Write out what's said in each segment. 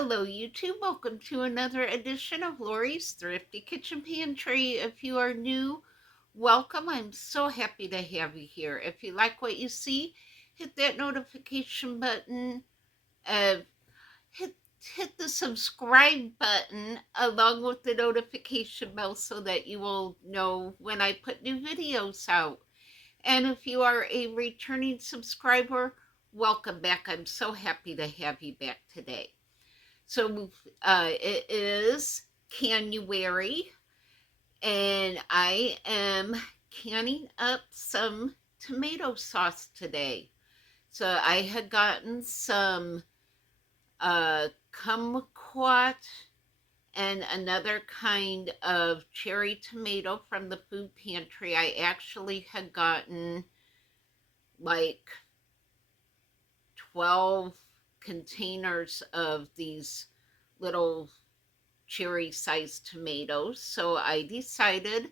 Hello YouTube, welcome to another edition of Lori's Thrifty Kitchen Pantry. If you are new, welcome. I'm so happy to have you here. If you like what you see, hit that notification button, uh, hit hit the subscribe button along with the notification bell so that you will know when I put new videos out. And if you are a returning subscriber, welcome back. I'm so happy to have you back today. So it is January, and I am canning up some tomato sauce today. So I had gotten some kumquat and another kind of cherry tomato from the food pantry. I actually had gotten like 12 containers of these little cherry sized tomatoes. So I decided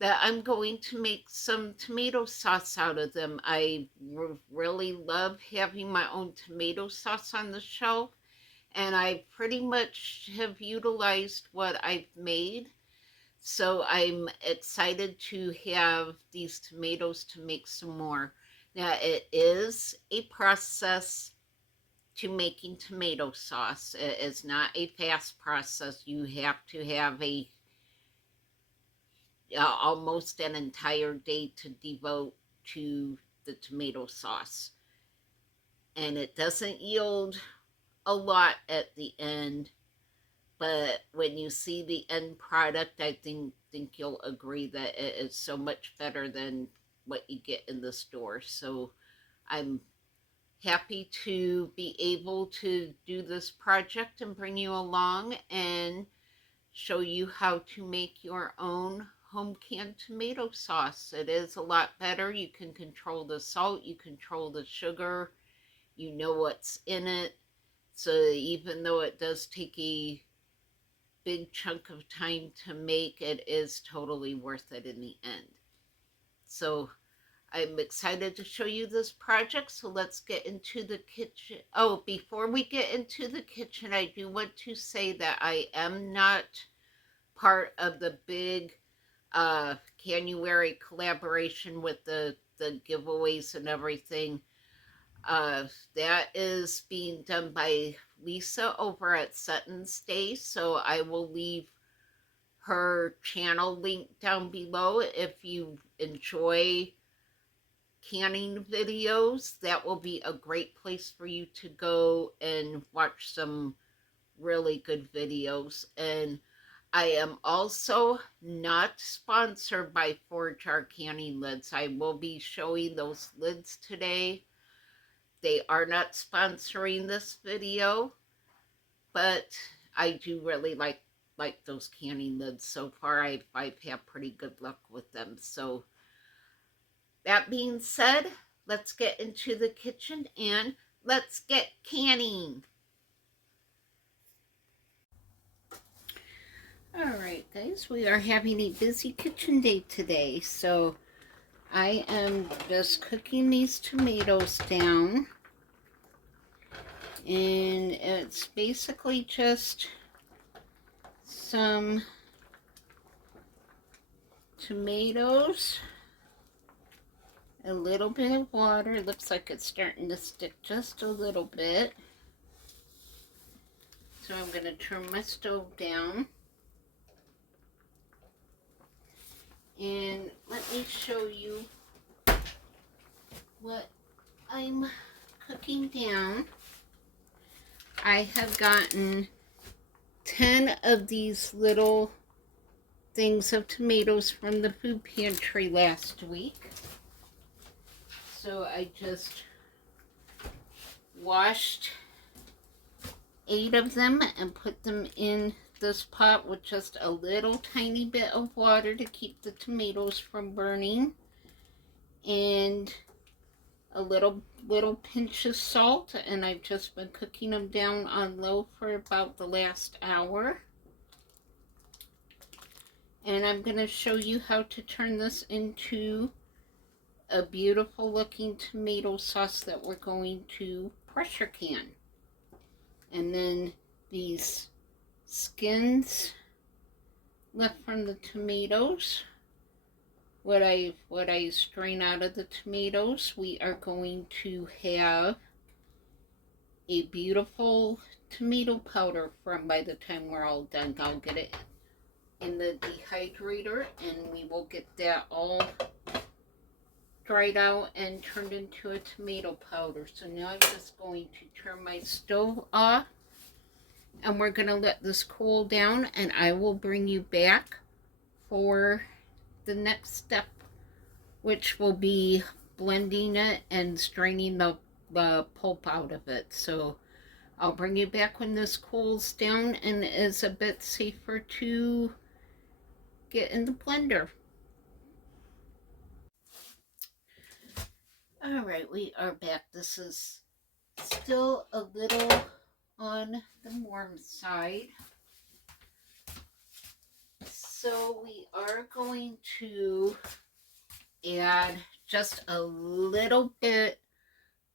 that I'm going to make some tomato sauce out of them. I really love having my own tomato sauce on the shelf, and I pretty much have utilized what I've made. So I'm excited to have these tomatoes to make some more. Now, it is a process to making tomato sauce. It is not a fast process. You have to have a almost an entire day to devote to the tomato sauce, and it doesn't yield a lot at the end. But when you see the end product, I think you'll agree that it is so much better than what you get in the store. So I'm happy to be able to do this project and bring you along and show you how to make your own home canned tomato sauce. It is a lot better. You can control the salt, you control the sugar, you know what's in it. So even though it does take a big chunk of time to make, it is totally worth it in the end. So I'm excited to show you this project, so let's get into the kitchen. Oh, before we get into the kitchen, I do want to say that I am not part of the big January collaboration with the giveaways and everything. That is being done by Lisa over at Sutton's Day, so I will leave her channel link down below. If you enjoy canning videos, that will be a great place for you to go and watch some really good videos. And I am also not sponsored by 4-Jar Canning Lids. I will be showing those lids today. They are not sponsoring this video, but I do really like those canning lids. So far, I've had pretty good luck with them. So that being said, let's get into the kitchen and let's get canning. Alright guys, we are having a busy kitchen day today, so I am just cooking these tomatoes down, and it's basically just some tomatoes, a little bit of water. It looks like it's starting to stick just a little bit, so I'm going to turn my stove down. And let me show you what I'm cooking down. I have gotten 10 of these little things of tomatoes from the food pantry last week. So I just washed 8 of them and put them in this pot with just a little tiny bit of water to keep the tomatoes from burning, and a little pinch of salt, and I've just been cooking them down on low for about the last hour. And I'm going to show you how to turn this into a beautiful looking tomato sauce that we're going to pressure can. And then these skins left from the tomatoes. What I strain out of the tomatoes, we are going to have a beautiful tomato powder from by the time we're all done. I'll get it in the dehydrator and we will get that all dried out and turned into a tomato powder. So now I'm just going to turn my stove off and we're going to let this cool down, and I will bring you back for the next step, which will be blending it and straining the pulp out of it. So I'll bring you back when this cools down and is a bit safer to get in the blender. Alright, we are back. This is still a little on the warm side. So we are going to add just a little bit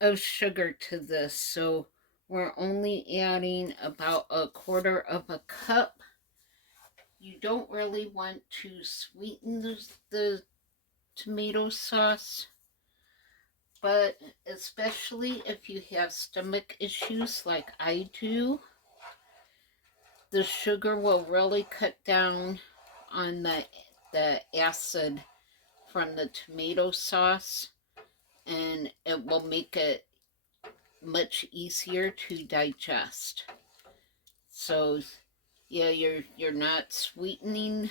of sugar to this. So we're only adding about 1/4 of a cup. You don't really want to sweeten the tomato sauce, but especially if you have stomach issues like I do, the sugar will really cut down on the acid from the tomato sauce, and it will make it much easier to digest. So yeah, you're not sweetening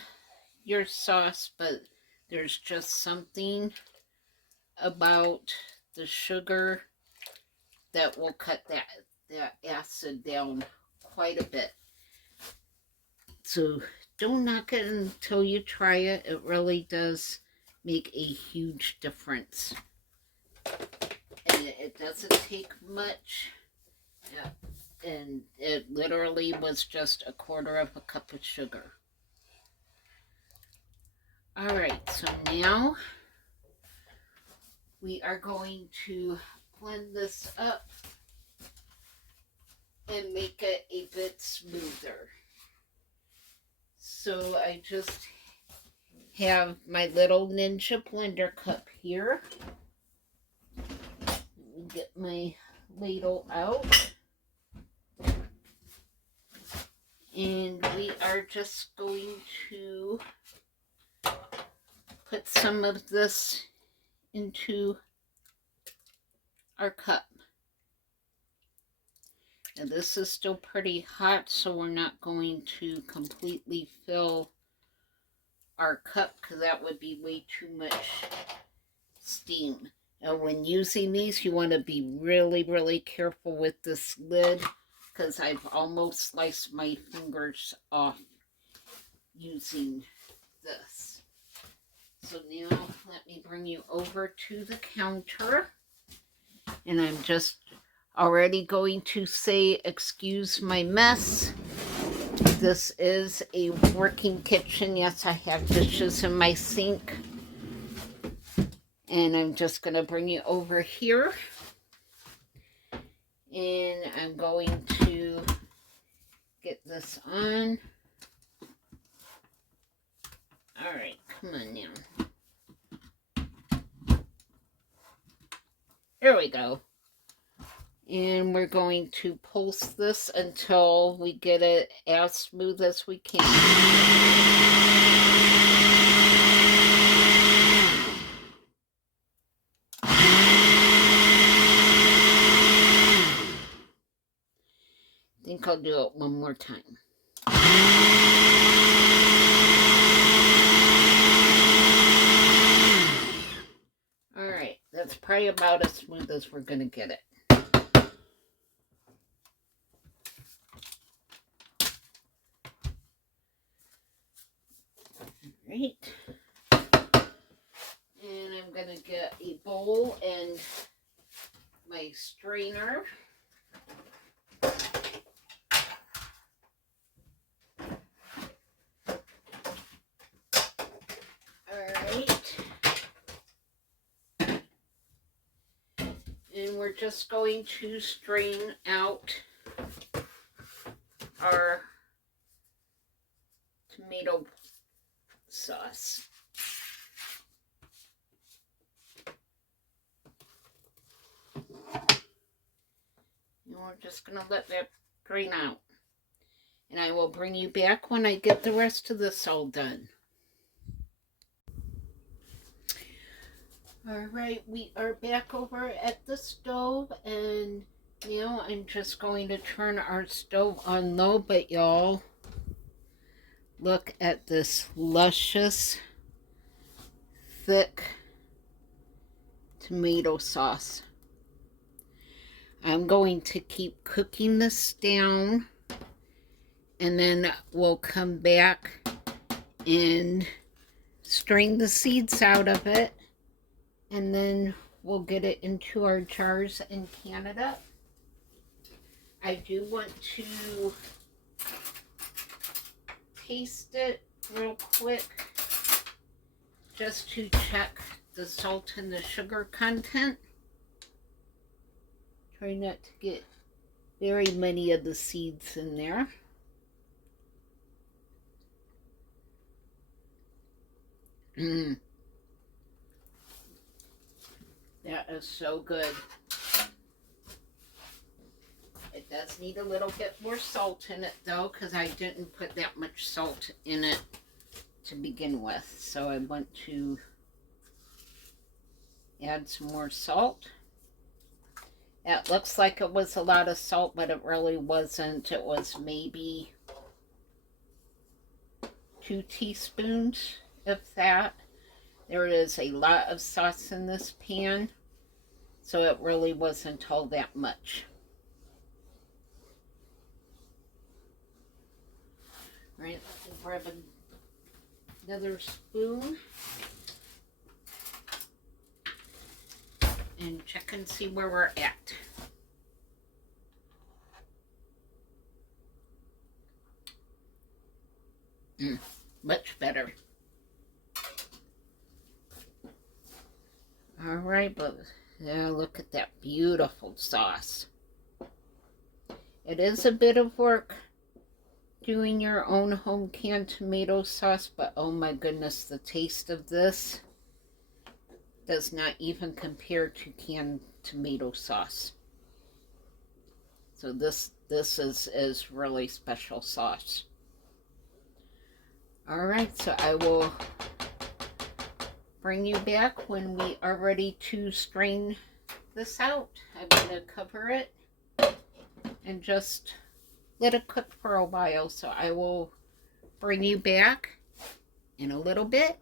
your sauce, but there's just something about the sugar that will cut that acid down quite a bit. So don't knock it until you try it. It really does make a huge difference. And it doesn't take much. Yeah. And it literally was just 1/4 of a cup of sugar. Alright, so now we are going to blend this up and make it a bit smoother. So I just have my little Ninja blender cup here. Let me get my ladle out. And we are just going to put some of this into our cup. Now this is still pretty hot, so we're not going to completely fill our cup because that would be way too much steam. Now when using these, you want to be really, really careful with this lid because I've almost sliced my fingers off using this. So now let me bring you over to the counter, and I'm just already going to say excuse my mess. This is a working kitchen. Yes, I have dishes in my sink. And I'm just going to bring you over here. And I'm going to get this on. Alright, come on now. There we go. And we're going to pulse this until we get it as smooth as we can. I think I'll do it one more time. Alright, that's probably about as smooth as we're going to get it. Alright. And I'm going to get a bowl and my strainer. Alright. And we're just going to strain out our tomato sauce. And we're just going to let that drain out. And I will bring you back when I get the rest of this all done. Alright, we are back over at the stove, and now I'm just going to turn our stove on low, but y'all, look at this luscious, thick tomato sauce. I'm going to keep cooking this down, and then we'll come back and strain the seeds out of it, and then we'll get it into our jars and can it up. I do want to taste it real quick just to check the salt and the sugar content. Try not to get very many of the seeds in there. That is so good. It does need a little bit more salt in it though, because I didn't put that much salt in it to begin with. So I want to add some more salt. It looks like it was a lot of salt, but it really wasn't. It was maybe 2 teaspoons, if that. There is a lot of sauce in this pan, so it really wasn't all that much. Right, let me grab another spoon and check and see where we're at. Much better. All right, but yeah, look at that beautiful sauce. It is a bit of work doing your own home canned tomato sauce, but oh my goodness, the taste of this does not even compare to canned tomato sauce. So this is really special sauce. All right, so I will bring you back when we are ready to strain this out. I'm going to cover it and just let it cook for a while. So I will bring you back in a little bit.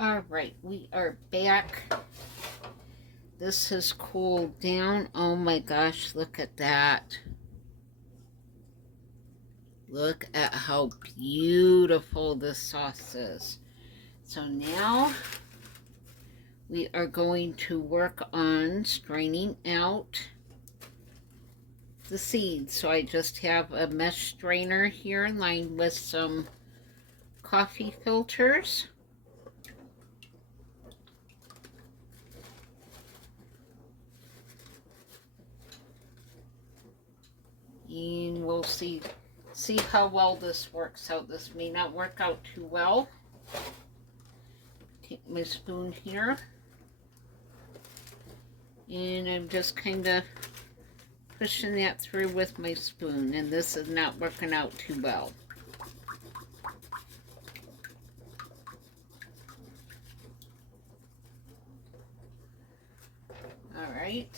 All right, we are back. This has cooled down. Oh my gosh, look at that. Look at how beautiful this sauce is. So now we are going to work on straining out the seeds. So I just have a mesh strainer here lined with some coffee filters. And we'll see how well this works out. This may not work out too well. Take my spoon here, and I'm just kind of pushing that through with my spoon, and this is not working out too well. All right.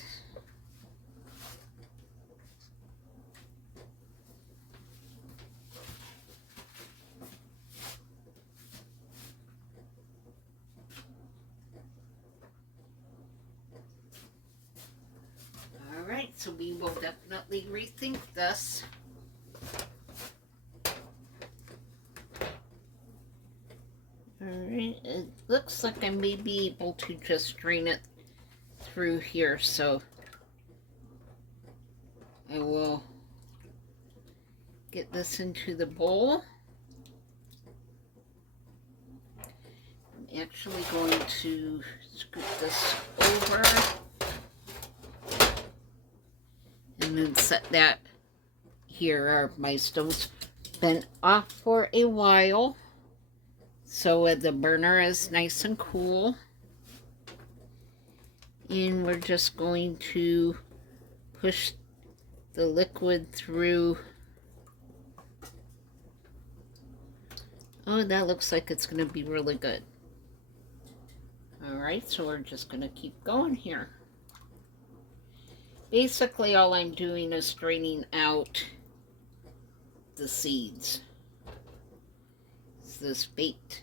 So we will definitely rethink this. Alright, it looks like I may be able to just drain it through here, so I will get this into the bowl. I'm actually going to scoop this over. And then set that here. My stove's been off for a while, so the burner is nice and cool. And we're just going to push the liquid through. Oh, that looks like it's going to be really good. Alright, so we're just going to keep going here. Basically, all I'm doing is straining out the seeds. This baked,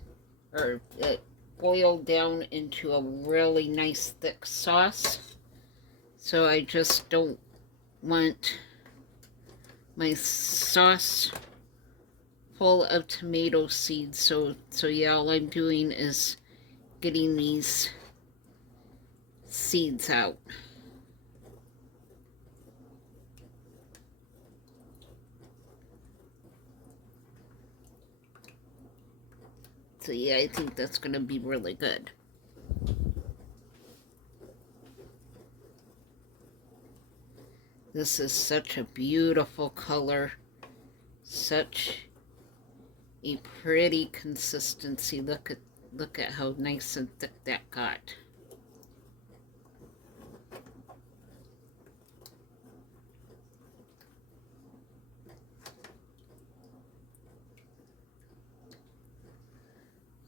or it boiled down into a really nice thick sauce. So I just don't want my sauce full of tomato seeds. So yeah, all I'm doing is getting these seeds out. So yeah, I think that's going to be really good. This is such a beautiful color. Such a pretty consistency. Look at how nice and thick that got.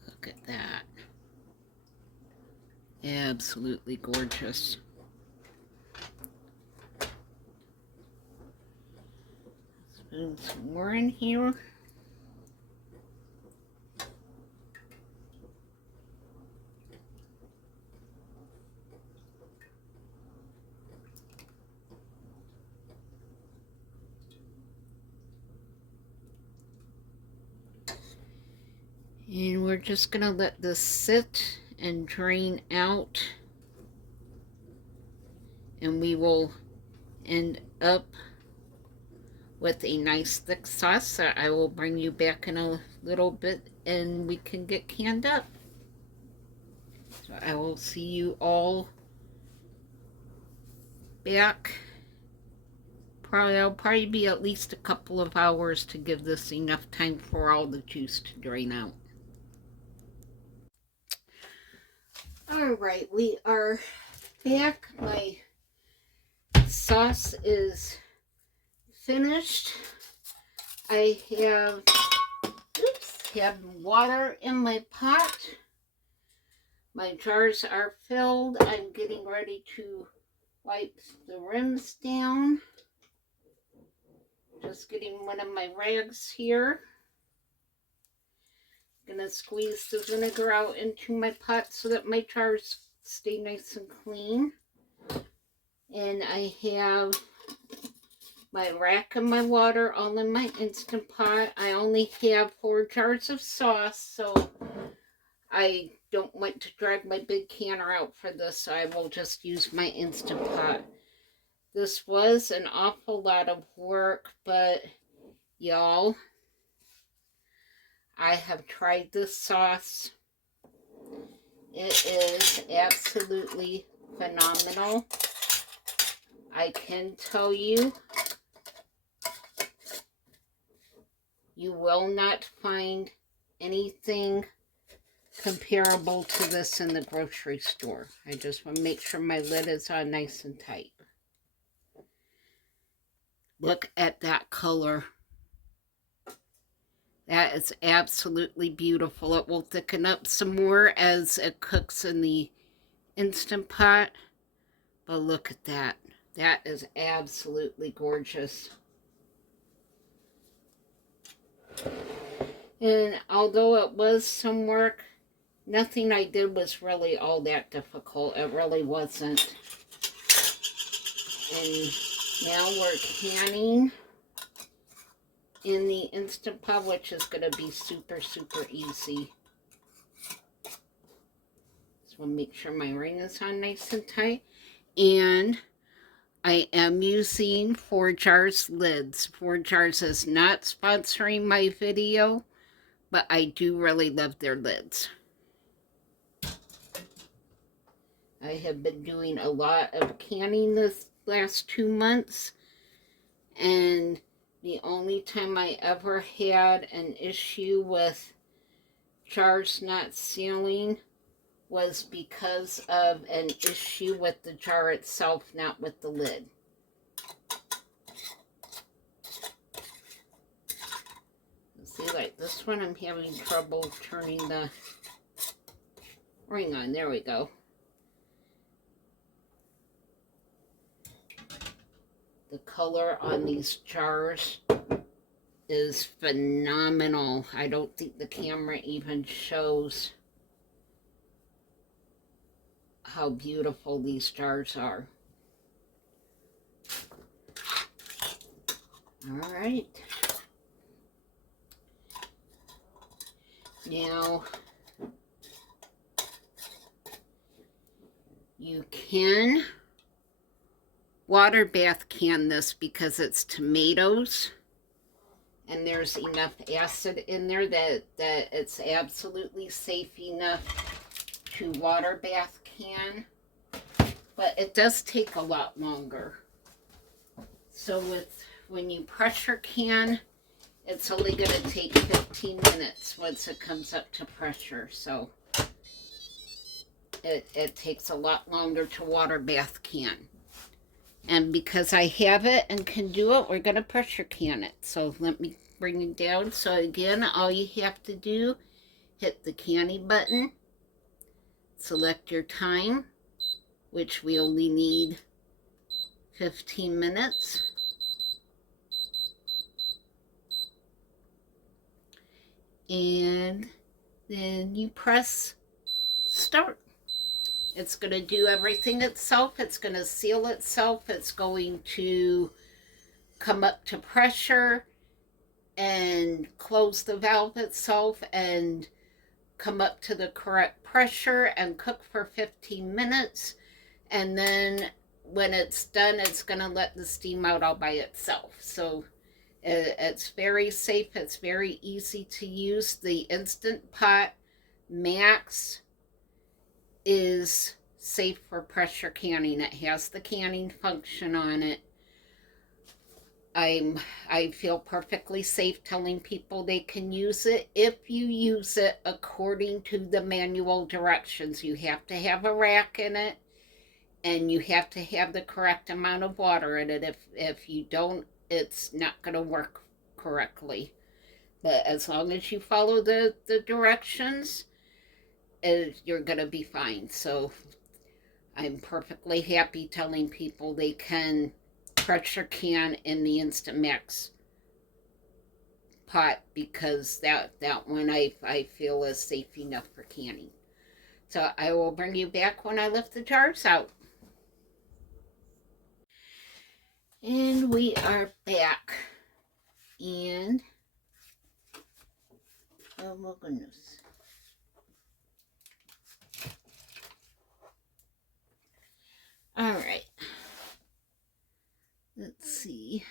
Look at that. Absolutely gorgeous. Put some more in here. And we're just going to let this sit and drain out. And we will end up with a nice thick sauce that I will bring you back in a little bit and we can get canned up. So I will see you all back. I'll probably be at least a couple of hours to give this enough time for all the juice to drain out. Alright, we are back. My sauce is finished. I have water in my pot. My jars are filled. I'm getting ready to wipe the rims down. Just getting one of my rags here. Gonna squeeze the vinegar out into my pot so that my jars stay nice and clean. And I have my rack and my water all in my Instant Pot. I only have 4 jars of sauce, so I don't want to drag my big canner out for this, so I will just use my Instant Pot. This was an awful lot of work, but y'all, I have tried this sauce. It is absolutely phenomenal. I can tell you, you will not find anything comparable to this in the grocery store. I just want to make sure my lid is on nice and tight. Look at that color. That is absolutely beautiful. It will thicken up some more as it cooks in the Instant Pot. But look at that. That is absolutely gorgeous. And although it was some work, nothing I did was really all that difficult. It really wasn't. And now we're canning in the Instant Pot, which is going to be super, super easy. So I'll make sure my ring is on nice and tight. And I am using 4 Jars lids. 4 Jars is not sponsoring my video, but I do really love their lids. I have been doing a lot of canning this last 2 months, And the only time I ever had an issue with jars not sealing was because of an issue with the jar itself, not with the lid. See, like this one, I'm having trouble turning the ring on. There we go. The color on these jars is phenomenal. I don't think the camera even shows how beautiful these jars are. All right. Now, you can water bath can this because it's tomatoes. And there's enough acid in there that it's absolutely safe enough to water bath can. But it does take a lot longer. So when you pressure can, it's only going to take 15 minutes once it comes up to pressure. So it takes a lot longer to water bath can. And because I have it and can do it, we're going to pressure can it. So let me bring it down. So again, all you have to do, hit the canning button, select your time, which we only need 15 minutes. And then you press start. It's going to do everything itself. It's going to seal itself. It's going to come up to pressure and close the valve itself and come up to the correct pressure and cook for 15 minutes. And then when it's done, it's going to let the steam out all by itself. So it's very safe. It's very easy to use. The Instant Pot Max is safe for pressure canning. It has the canning function on it. I feel perfectly safe telling people they can use it if you use it according to the manual directions. You have to have a rack in it, and you have to have the correct amount of water in it. If you don't, it's not going to work correctly. But as long as you follow the directions, you're going to be fine. So I'm perfectly happy telling people they can pressure can in the Instant Max pot because that one I feel is safe enough for canning. So I will bring you back when I lift the jars out. And we are back. And oh my goodness. All right. Let's see.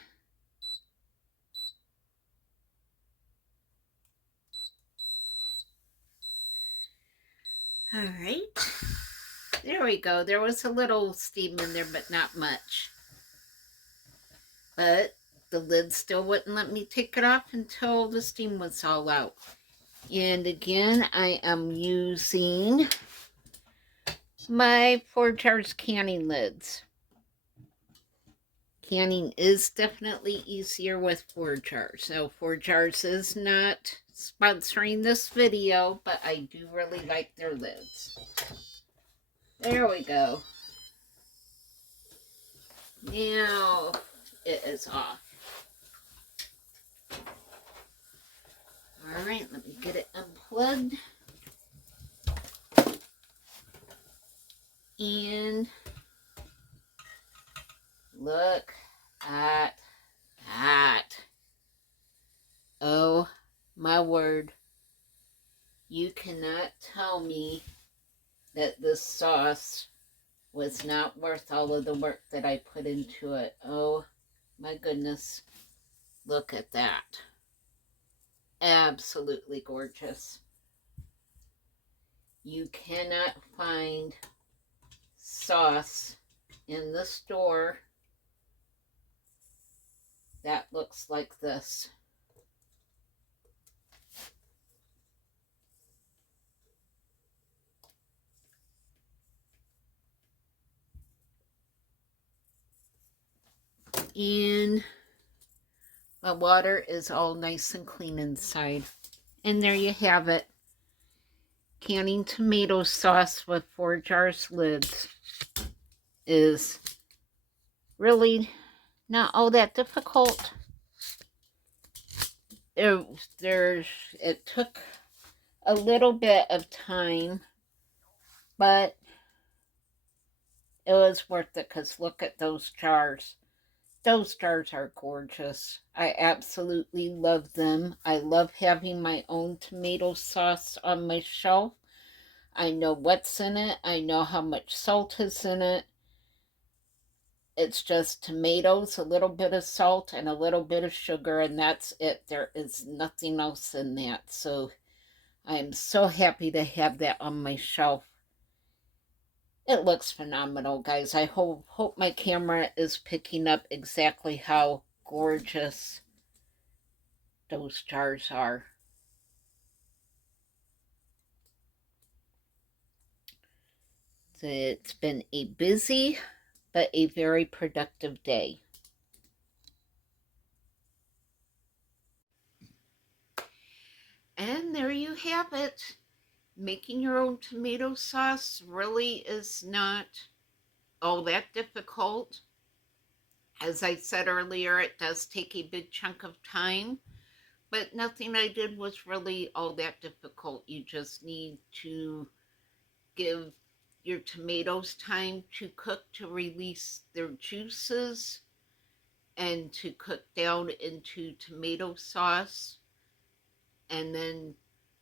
All right. There we go. There was a little steam in there, but not much. But the lid still wouldn't let me take it off until the steam was all out. And again, I am using my 4 jars canning lids. Canning is definitely easier with 4 jars. So 4 jars is not sponsoring this video, but I do really like their lids. There we go. Now it is off. All right, let me get it unplugged. And look at that. Oh my word. You cannot tell me that this sauce was not worth all of the work that I put into it. Oh my goodness. Look at that. Absolutely gorgeous. You cannot find sauce in the store that looks like this. And the water is all nice and clean inside. And there you have it. Canning tomato sauce with 4 jars lids is really not all that difficult. It took a little bit of time, but it was worth it because look at those jars. Those jars are gorgeous. I absolutely love them. I love having my own tomato sauce on my shelf. I know what's in it. I know how much salt is in it. It's just tomatoes, a little bit of salt, and a little bit of sugar, and that's it. There is nothing else in that. So I am so happy to have that on my shelf. It looks phenomenal, guys. I hope my camera is picking up exactly how gorgeous those jars are. It's been a busy but a very productive day. And there you have it. Making your own tomato sauce really is not all that difficult. As I said earlier, it does take a big chunk of time, but nothing I did was really all that difficult. You just need to give your tomatoes time to cook to release their juices and to cook down into tomato sauce, and then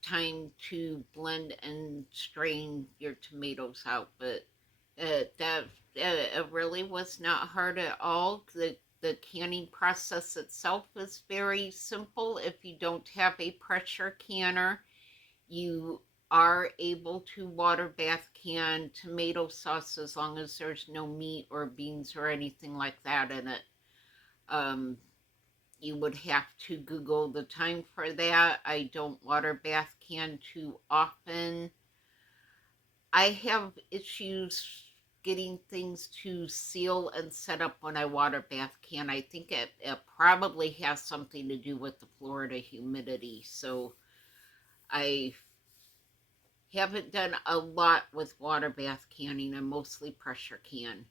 time to blend and strain your tomatoes out. But it really was not hard at all. The canning process itself is very simple. If you don't have a pressure canner, you are able to water bath can tomato sauce as long as there's no meat or beans or anything like that in it. Um, you would have to Google the time for that. I don't water bath can too often. I have issues getting things to seal and set up when I water bath can. I think it probably has something to do with the Florida humidity. So I haven't done a lot with water bath canning. I mostly pressure can.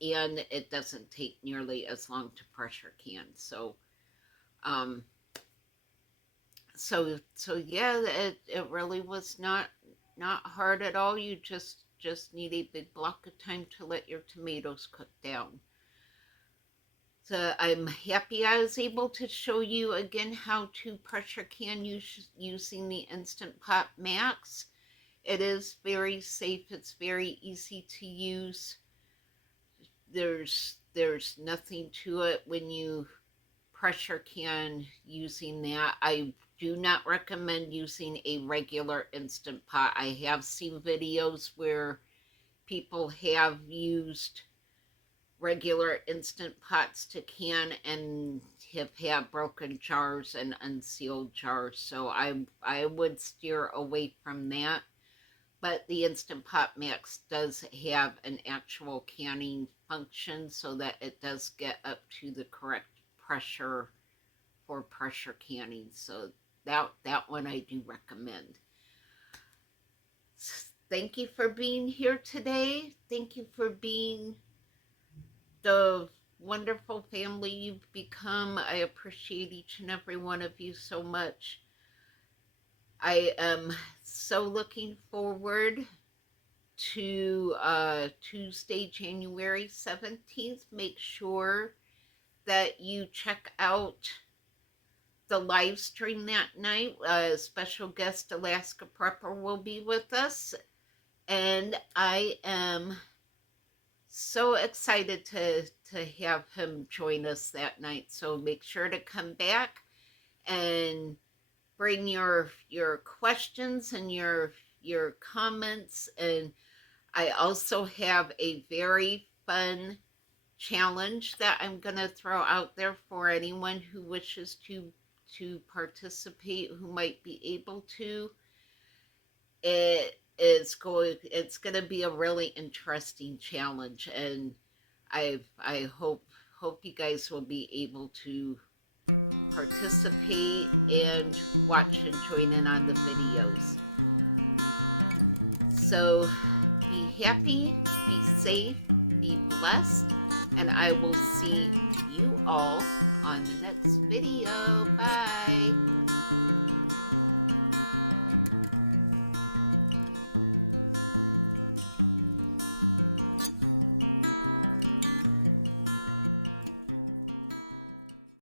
And it doesn't take nearly as long to pressure can. Um, so yeah, it really was not hard at all. You just need a big block of time to let your tomatoes cook down. So I'm happy I was able to show you again how to pressure can using the Instant Pot Max. It is very safe. It's very easy to use. There's nothing to it when you pressure can using that. I do not recommend using a regular Instant Pot. I have seen videos where people have used regular Instant Pots to can and have had broken jars and unsealed jars. So I would steer away from that. But the Instant Pot Max does have an actual canning function so that it does get up to the correct pressure for pressure canning. So that one I do recommend. Thank you for being here today. Thank you for being the wonderful family you've become. I appreciate each and every one of you so much. I am so looking forward to Tuesday, January 17th. Make sure that you check out the live stream that night. A special guest Alaska Prepper will be with us, and I am so excited to have him join us that night. So make sure to come back and bring your questions and your comments. And I also have a very fun challenge that I'm going to throw out there for anyone who wishes to participate, who might be able to. It's going to be a really interesting challenge, and I hope you guys will be able to participate and watch and join in on the videos. So be happy, be safe, be blessed, and I will see you all on the next video. Bye.